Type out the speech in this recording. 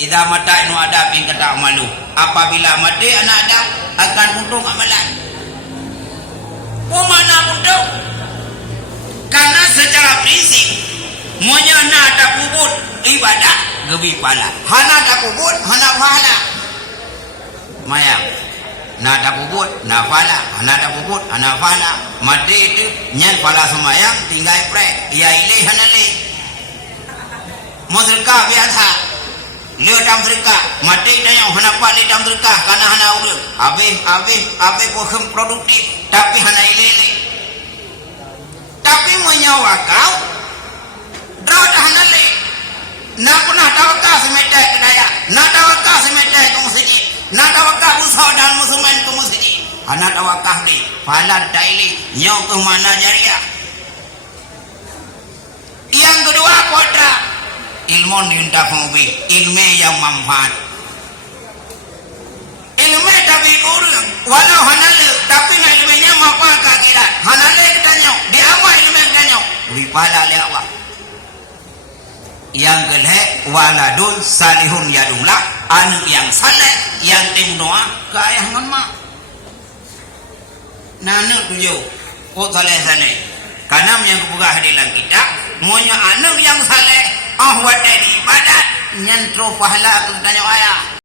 Idza mata inu ada bin kata amalu. Apabila mati anak Adam akan untung amalan. Mana untung? Karena secara prinsip monya nak ada kubur ibadah gebi pala. Hana ada kubur hana pahala. Mayang. Nak ada kubur na pahala, hana ada kubur hana pahala. Mati itu nyen pala semayang tinggal prek. Ya ilih hana le. Musrika biasa. Dia dalam serikah, mati dan yang hana pak dia dalam serikah, karena hana urut. Habis bohem produktif, tapi hana ilele. Tapi menyawa kau, dah hana le. Nak pernah tawakal semetai kedaya, nak tawakal semetai ke masjid, nak tawakal usaha dan musuman ke masjid. Hana tawakal di, pahala daily, nyau ke mana jariah. Yang kedua kodrak. Ilmu nindak mobil, ilmu yang manfaat. Ilmu tapi kurang, walau hanale, tapi ilmunya manfaat akhirat. Hanale kita nyok, di awal ilmu kita nyok, wipala le awal. Yang kedua, waladun salihun yadullah, anak yang saleh, yang tim doa ke ayah mama. Nana tujuh, kok saleh. Karena yang kebuka hadilan kita, monya anak yang saleh. Ahwat dari ibadat nyentro pahala tanya ayah.